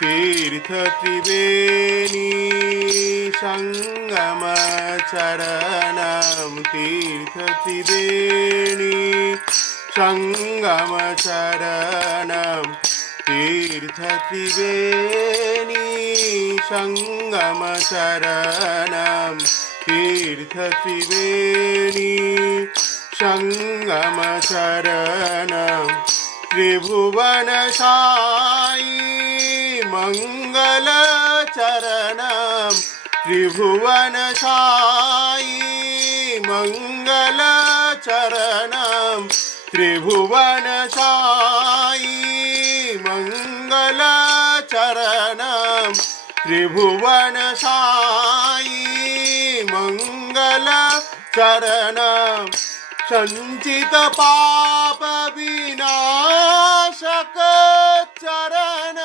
तीर्थ त्रिवेणी संगम चरणम तीर्थ त्रिवेणी संगम चरणम तीर्थ त्रिवेणी संगम चरणम तीर्थ त्रिवेणी संगम चरणम त्रिभुवन साई मंगल चरणम त्रिभुवन साई मंगल चरणम त्रिभुवन साई मंगल चरणम त्रिभुवन साई मंगल चरणम संचित पाप विनाशक चरण